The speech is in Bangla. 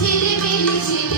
ঝিলিমিলি ঝিলিমিলি